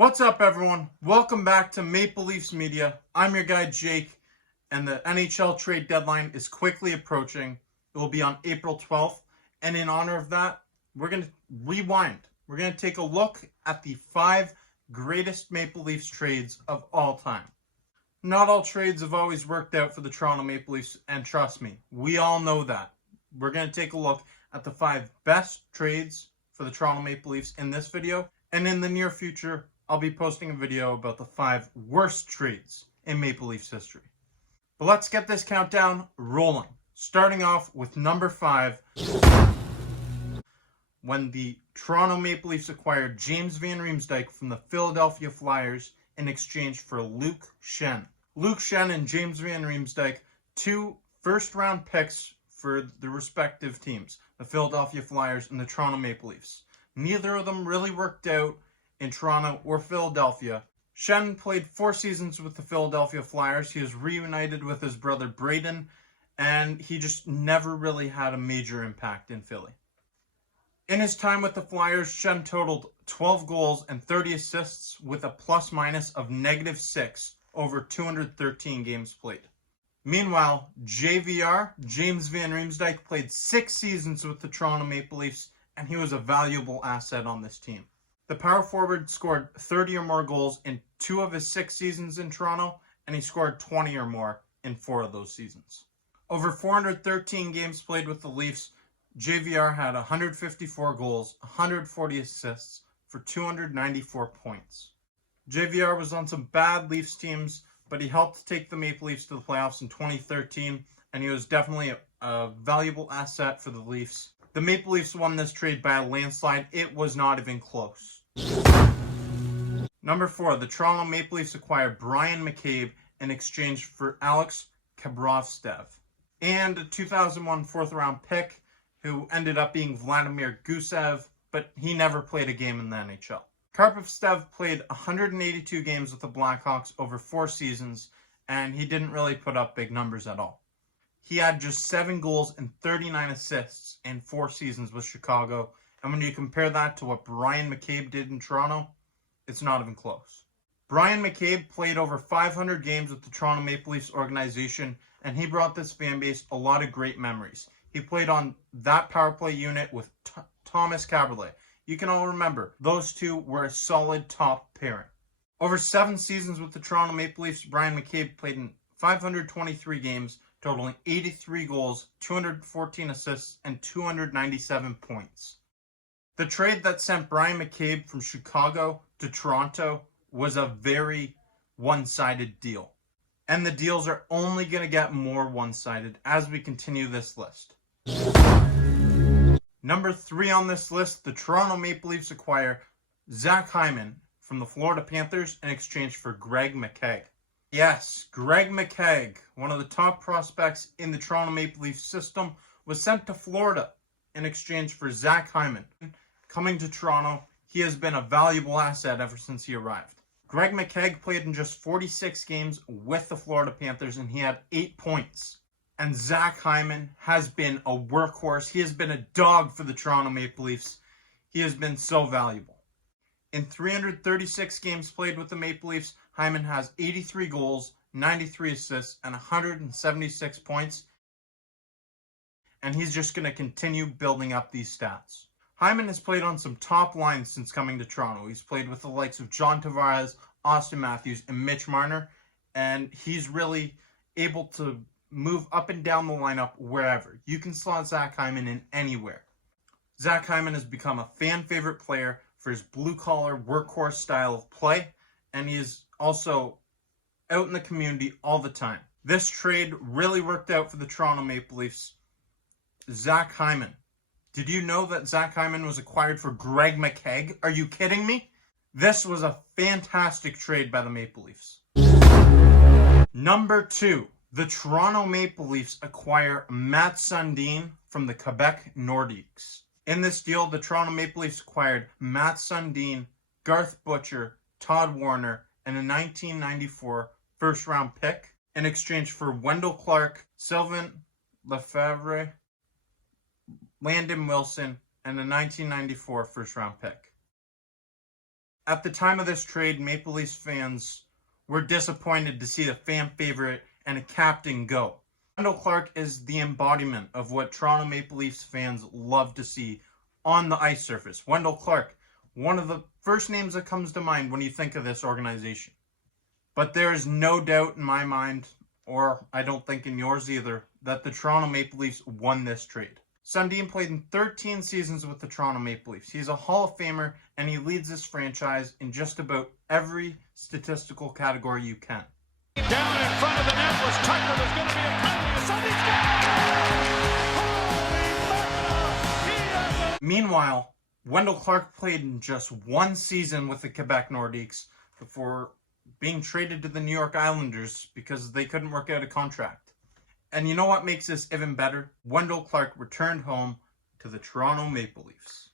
What's up, everyone? Welcome back to Maple Leafs Media. I'm your guy, Jake, and the NHL trade deadline is quickly approaching. It will be on April 12th, and in honor of that, we're going to rewind. We're going to take a look at the 5 greatest Maple Leafs trades of all time. Not all trades have always worked out for the Toronto Maple Leafs, and trust me, we all know that. We're going to take a look at the 5 best trades for the Toronto Maple Leafs in this video, and in the near future, I'll be posting a video about the 5 worst trades in Maple Leafs history. But let's get this countdown rolling. Starting off with number 5, when the Toronto Maple Leafs acquired James Van Riemsdyk from the Philadelphia Flyers in exchange for Luke Schenn. Luke Schenn and James Van Riemsdyk, 2 first-round picks for the respective teams, the Philadelphia Flyers and the Toronto Maple Leafs. Neither of them really worked out in Toronto or Philadelphia. Schenn played 4 seasons with the Philadelphia Flyers. He was reunited with his brother Braden, and he just never really had a major impact in Philly. In his time with the Flyers, Schenn totaled 12 goals and 30 assists with a plus-minus of -6 over 213 games played. Meanwhile, JVR, James Van Riemsdyk, played 6 seasons with the Toronto Maple Leafs, and he was a valuable asset on this team. The power forward scored 30 or more goals in 2 of his 6 seasons in Toronto, and he scored 20 or more in 4 of those seasons. Over 413 games played with the Leafs, JVR had 154 goals, 140 assists for 294 points. JVR was on some bad Leafs teams, but he helped take the Maple Leafs to the playoffs in 2013, and he was definitely a valuable asset for the Leafs. The Maple Leafs won this trade by a landslide. It was not even close. Number 4, the Toronto Maple Leafs acquired Bryan McCabe in exchange for Alex Kravtsov and a 2001 4th-round pick who ended up being Vladimir Gusev, but he never played a game in the NHL. Kravtsov played 182 games with the Blackhawks over 4 seasons, and he didn't really put up big numbers at all. He had just 7 goals and 39 assists in 4 seasons with Chicago, and when you compare that to what Bryan McCabe did in Toronto, it's not even close. Bryan McCabe played over 500 games with the Toronto Maple Leafs organization, and he brought this fan base a lot of great memories. He played on that power play unit with Thomas Kaberle. You can all remember, those two were a solid top pairing. Over 7 seasons with the Toronto Maple Leafs, Bryan McCabe played in 523 games, totaling 83 goals, 214 assists, and 297 points. The trade that sent Bryan McCabe from Chicago to Toronto was a very one-sided deal. And the deals are only going to get more one-sided as we continue this list. Number 3 on this list, the Toronto Maple Leafs acquire Zach Hyman from the Florida Panthers in exchange for Bryan McCabe. Yes, Bryan McCabe, one of the top prospects in the Toronto Maple Leafs system, was sent to Florida in exchange for Zach Hyman. Coming to Toronto, he has been a valuable asset ever since he arrived. Bryan McCabe played in just 46 games with the Florida Panthers, and he had 8 points. And Zach Hyman has been a workhorse. He has been a dog for the Toronto Maple Leafs. He has been so valuable. In 336 games played with the Maple Leafs, Hyman has 83 goals, 93 assists, and 176 points. And he's just going to continue building up these stats. Hyman has played on some top lines since coming to Toronto. He's played with the likes of John Tavares, Austin Matthews, and Mitch Marner. And he's really able to move up and down the lineup wherever. You can slot Zach Hyman in anywhere. Zach Hyman has become a fan-favorite player for his blue-collar, workhorse style of play, and he is also out in the community all the time. This trade really worked out for the Toronto Maple Leafs. Zach Hyman. Did you know that Zach Hyman was acquired for Bryan McCabe? Are you kidding me? This was a fantastic trade by the Maple Leafs. Number 2. The Toronto Maple Leafs acquire Mats Sundin from the Quebec Nordiques. In this deal, the Toronto Maple Leafs acquired Mats Sundin, Garth Butcher, Todd Warner, and a 1994 first-round pick in exchange for Wendell Clark, Sylvain Lefebvre, Landon Wilson, and a 1994 first-round pick. At the time of this trade, Maple Leafs fans were disappointed to see a fan favorite and a captain go. Wendell Clark is the embodiment of what Toronto Maple Leafs fans love to see on the ice surface. Wendell Clark, one of the first names that comes to mind when you think of this organization. But there is no doubt in my mind, or I don't think in yours either, that the Toronto Maple Leafs won this trade. Sundin played in 13 seasons with the Toronto Maple Leafs. He's a Hall of Famer, and he leads this franchise in just about every statistical category you can. Down in front of the net was Tucker. There's going to be a penalty. Sundin's got it! Meanwhile, Wendell Clark played in just one season with the Quebec Nordiques before being traded to the New York Islanders because they couldn't work out a contract. And you know what makes this even better? Wendell Clark returned home to the Toronto Maple Leafs.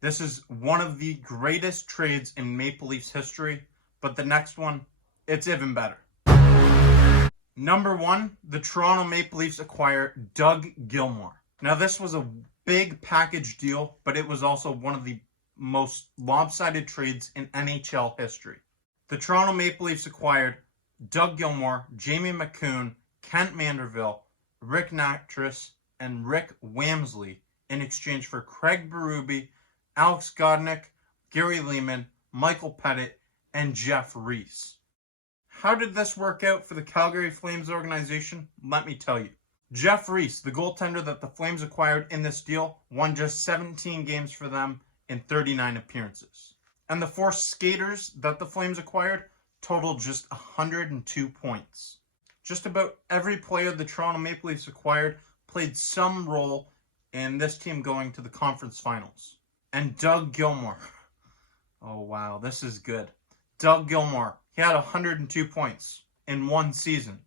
This is one of the greatest trades in Maple Leafs history, but the next one, it's even better. Number one, the Toronto Maple Leafs acquire Doug Gilmour. Now, this was a big package deal, but it was also one of the most lopsided trades in NHL history. The Toronto Maple Leafs acquired Doug Gilmour, Jamie McCoon, Kent Manderville, Rick Nattress, and Rick Wamsley in exchange for Craig Berube, Alex Godnick, Gary Leeman, Michael Pettit, and Jeff Reese. How did this work out for the Calgary Flames organization? Let me tell you. Jeff Reese, the goaltender that the Flames acquired in this deal, won just 17 games for them in 39 appearances. And the four skaters that the Flames acquired totaled just 102 points. Just about every player the Toronto Maple Leafs acquired played some role in this team going to the conference finals. And Doug Gilmour. Oh, wow, this is good. Doug Gilmour, he had 102 points in one season.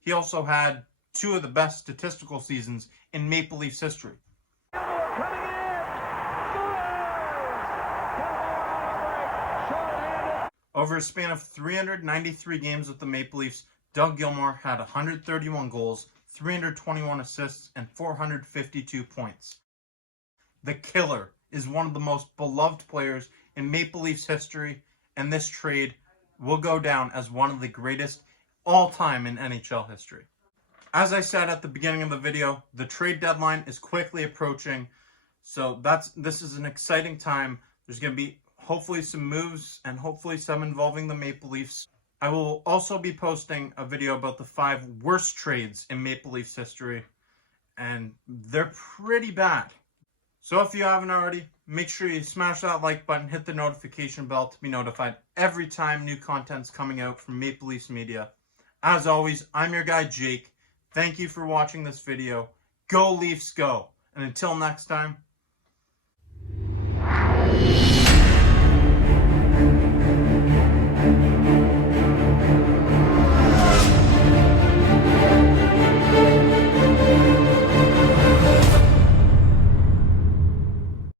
He also had two of the best statistical seasons in Maple Leafs history. Over a span of 393 games with the Maple Leafs, Doug Gilmour had 131 goals, 321 assists, and 452 points. The Killer is one of the most beloved players in Maple Leafs history, and this trade will go down as one of the greatest all time in NHL history. As I said at the beginning of the video, the trade deadline is quickly approaching, so this is an exciting time. There's going to be hopefully some moves and hopefully some involving the Maple Leafs. I will also be posting a video about the 5 worst trades in Maple Leafs history, and they're pretty bad. So if you haven't already, make sure you smash that like button, hit the notification bell to be notified every time new content's coming out from Maple Leafs Media. As always, I'm your guy Jake. Thank you for watching this video. Go Leafs go! And until next time,